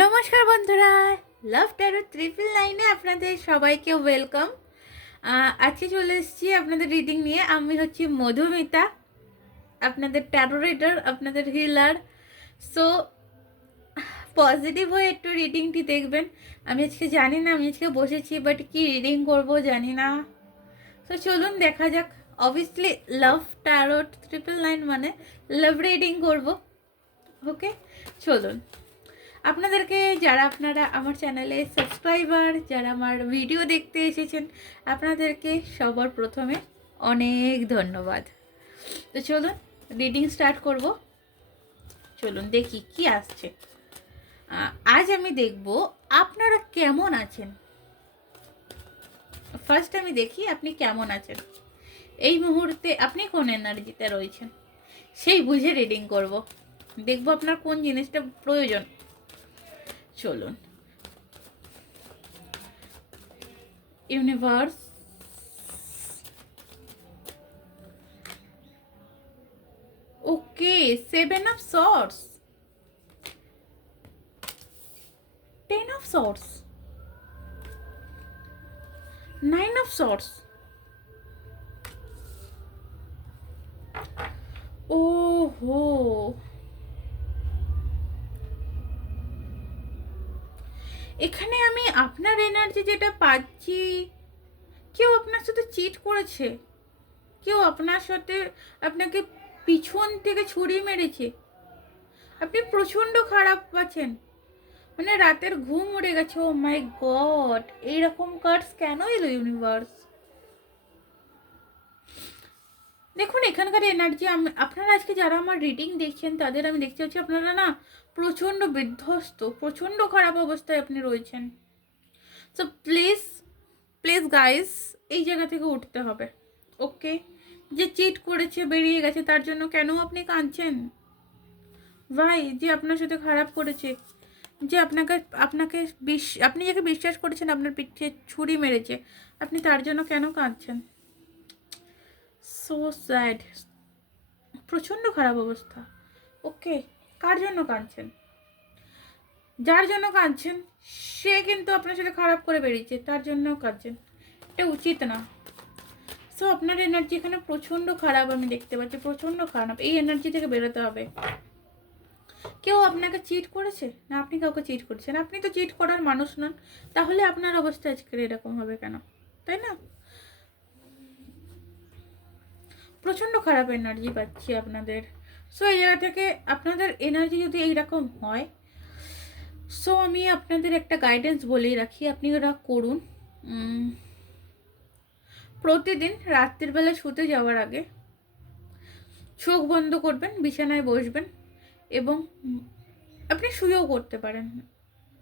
নমস্কার বন্ধুরা লাভ tarot triple নাইনে আপনাদের সবাইকে ওয়েলকাম আজকে চলে এসেছি আপনাদের রিডিং নিয়ে। আমি হচ্ছি মধুমিতা, আপনাদের ট্যারো রিডার আপনাদের হিলার সো পজিটিভ হয়ে একটু রিডিংটি দেখবেন। আমি আজকে জানি না, আমি আজকে বসেছি বাট কি রিডিং করব জানি না। তো চলুন দেখা যাক। Obviously love tarot triple nine মানে লাভ রিডিং করব। ওকে চলুন। আপনাদেরকে যারা আপনারা আমার চ্যানেলে সাবস্ক্রাইবার, যারা আমার ভিডিও দেখতে এসেছেন, আপনাদেরকে সবার প্রথমে অনেক ধন্যবাদ। তো চলুন রিডিং স্টার্ট করব। চলুন দেখি কি আসছে। আজ আমি দেখব আপনারা কেমন আছেন? ফার্স্ট আমি দেখি আপনি কেমন আছেন। এই মুহূর্তে আপনি কোন এনার্জিতে রয়েছেন? সেই বুঝে রিডিং করব। দেখব আপনার কোন জিনিসটা প্রয়োজন। চলুন। Universe okay seven of swords ten of swords nine of swords ওহো এখানে আমি আপনার এনার্জি যেটা পাচ্ছি, কেউ আপনার সাথে চিট করেছে, কেউ আপনার সাথে আপনাকে পিছন থেকে ছুরি মেরেছে, আপনি প্রচণ্ড খারাপ পাচ্ছেন মানে রাতের ঘুম উড়ে গেছে ও মাই গড এইরকম কার্ডস কেন এলো ইউনিভার্স দেখুন, এখানকার এনার্জি আপনারা আজকে যারা আমার রিডিং দেখছেন, তাদের আমি দেখতে পাচ্ছি আপনারা না প্রচণ্ড বিধ্বস্ত, প্রচণ্ড খারাপ অবস্থায় আপনি রয়েছেন। সো প্লিজ প্লিজ গাইস এই জায়গা থেকে উঠতে হবে ওকে যে চিট করেছে, বেরিয়ে গেছে, তার জন্য কেন আপনি কাঁদছেন? ভাই যে আপনার সাথে খারাপ করেছে, যে আপনাকে আপনাকে বিশ, আপনি যাকে বিশ্বাস করেছেন, আপনার পিঠে ছুরি মেরেছে, আপনি তার জন্য কেন কাঁদছেন? সো স্যাড প্রচণ্ড খারাপ অবস্থা ওকে কার জন্য কাঁদছেন? যার জন্য কাঁদছেন, সে কিন্তু আপনার সাথে খারাপ করে বেরিয়েছে, তার জন্যও কাঁদছেন। এটা উচিত না। সো আপনার এনার্জি এখানে প্রচণ্ড খারাপ আমি দেখতে পাচ্ছি, প্রচণ্ড খারাপ। এই এনার্জি থেকে বেরোতে হবে। কেউ আপনাকে চিট করেছে? না, আপনি কাউকে চিট করছেন। আপনি তো চিট করার মানুষ নন, তাহলে আপনার অবস্থা আজকের এরকম হবে কেন? তাই না? প্রচণ্ড খারাপ এনার্জি পাচ্ছি আপনাদের। সো এই জায়গা থেকে আপনাদের এনার্জি যদি এইরকম হয় সো আমি আপনাদের একটা গাইডেন্স বলেই রাখি। আপনি ওরা করুন। প্রতিদিন রাত্রির বেলা শুতে যাওয়ার আগে চোখ বন্ধ করবেন, বিছানায় বসবেন এবং আপনি শুয়েও করতে পারেন।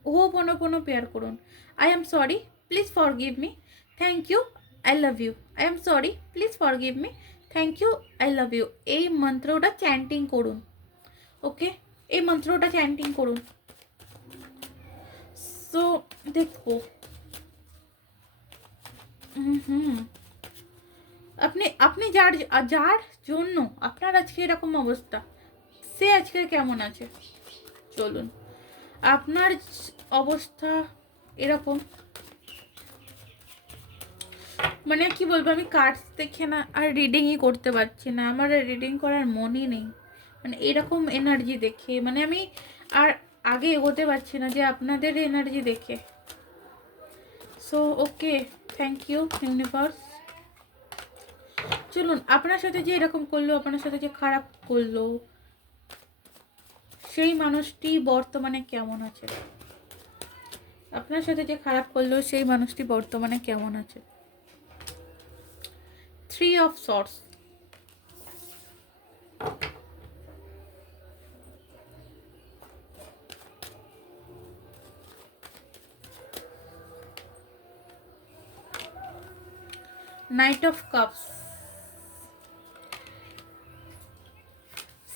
ও কোনো কোনো পেয়ার করুন। I am sorry please forgive me thank you I love you I am sorry please forgive me thank you I love you এই মন্ত্রটা চ্যান্টিং করুন। ওকে এই মন্ত্রটা চ্যান্টিং করুন। সো দেখো। হুম। আপনি আপনি যার যার জন্য আপনার আজকে এরকম অবস্থা, সে আজকে কেমন আছে? চলুন। আপনার অবস্থা এরকম। মানে কি বলব, আমি কার্ডস দেখে না আর রিডিংই করতে পারছি না। আমার আর রিডিং করার মনই নেই। মানে এরকম এনার্জি দেখে মানে আমি আর আগে এগোতে পারছি না যে আপনাদের এনার্জি দেখে। So okay thank you universe চলুন, আপনার সাথে যে এরকম করল, আপনার সাথে যে খারাপ করল, সেই মানুষটি বর্তমানে কেমন আছে? আপনার সাথে যে খারাপ করল, সেই মানুষটি বর্তমানে কেমন আছে? three of swords. Knight of cups.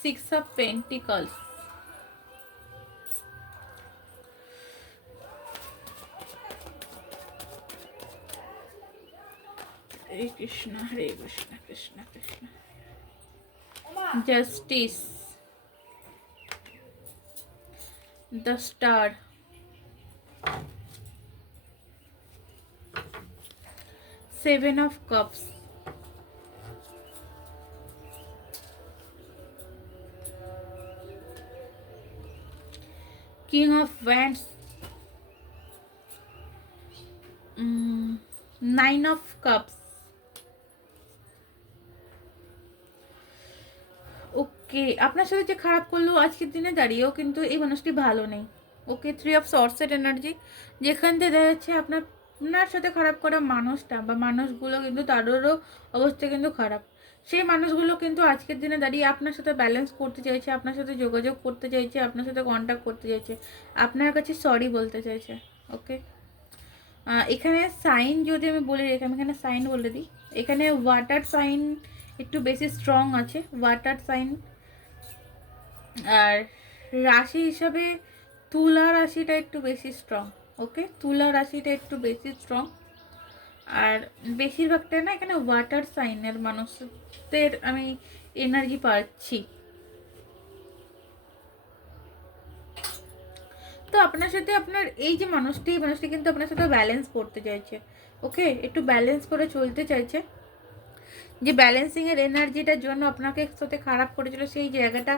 Six of pentacles. हरे हरे justice the star seven of cups king of wands nine of cups okay, আপনার সাথে যে খারাপ করল আজকের দিনে দাঁড়িয়েও কিন্তু এই মানুষটি ভালো নেই। Okay three of swords energy যেখান থেকে দেখা যাচ্ছে আপনার আপনার সাথে খারাপ করা মানুষটা বা মানুষগুলো কিন্তু তাদেরও অবস্থা কিন্তু খারাপ। সেই মানুষগুলো কিন্তু আজকের দিনে দাঁড়িয়ে আপনার সাথে ব্যালেন্স করতে চাইছে, আপনার সাথে যোগাযোগ করতে চাইছে, আপনার সাথে কন্ট্যাক্ট করতে চাইছে, আপনার কাছে সরি বলতে চাইছে, ওকে? এখানে সাইন যদি আমি বলি রেখে, আমি এখানে সাইন বলে দিই। এখানে ওয়াটার সাইন একটু বেশি স্ট্রং আছে ওয়াটার সাইন আর রাশি হিসাবে তুলা রাশিটা একটু বেশি স্ট্রং ওকে তুলা রাশিটা একটু বেশি স্ট্রং আর বেশিরভাগটা না এখানে ওয়াটার সাইনের মানুষদের আমি এনার্জি পাচ্ছি। তো আপনার সাথে আপনার এই যে মানুষটি মানুষটি কিন্তু আপনার সাথে ব্যালেন্স করতে চাইছে ওকে একটু ব্যালেন্স করে চলতে চাইছে। যে ব্যালেন্সিংয়ের এনার্জিটার জন্য আপনাকে সাথে খারাপ করেছিল, সেই জায়গাটা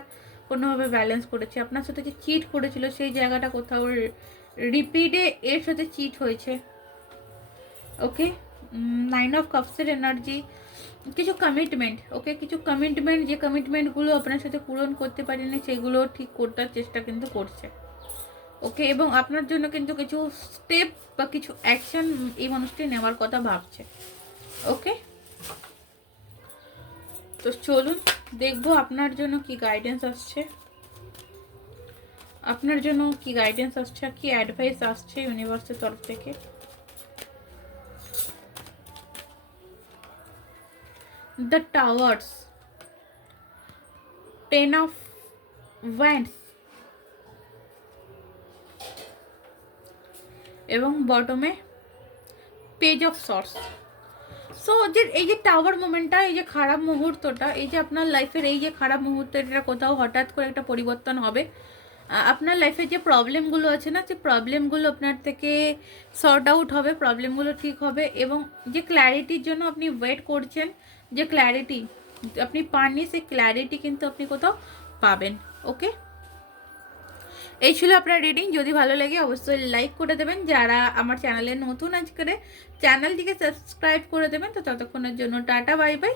কোনোভাবে ব্যালেন্স করেছে। আপনার সাথে যে চিট করেছিল, সেই জায়গাটা কোথাও রিপিটে এর সাথে চিট হয়েছে। ওকে নাইন অফ কাপসের এনার্জি কিছু কমিটমেন্ট ওকে কিছু কমিটমেন্ট যে কমিটমেন্টগুলো আপনার সাথে পূরণ করতে পারেনি, সেগুলো ঠিক করতার চেষ্টা কিন্তু করছে। ওকে এবং আপনার জন্য কিন্তু কিছু স্টেপ বা কিছু অ্যাকশন এই মানুষটি নেওয়ার কথা ভাবছে। ওকে তো চলুন দেখব আপনার জন্য কি গাইডেন্স আসছে। আপনার জন্য কি গাইডেন্স আসছে আর কি অ্যাডভাইস আসছে ইউনিভার্সের তরফ থেকে? The towers ten of wands এবং বটমে পেজ অফ সর্স সো যে এই যে টাওয়ার মোমেন্টটা এই যে খারাপ মুহূর্তটা, এই যে আপনার লাইফের এই যে খারাপ মুহূর্ত এটা কোথাও হঠাৎ করে একটা পরিবর্তন হবে আপনার লাইফে যে প্রবলেমগুলো আছে না সেই প্রবলেমগুলো আপনার থেকে সর্ট আউট হবে প্রবলেমগুলো ঠিক হবে এবং যে ক্ল্যারিটির জন্য আপনি ওয়েট করছেন, যে ক্ল্যারিটি আপনি পাননি, সেই ক্ল্যারিটি কিন্তু আপনি কোথাও পাবেন ওকে এই ছিল আপনার রিডিং যদি ভালো লাগে, অবশ্যই লাইক করে দেবেন। যারা আমার চ্যানেলে নতুন আজকে চ্যানেলটিকে সাবস্ক্রাইব করে দেবেন। তো ততক্ষণের জন্য টাটা বাই বাই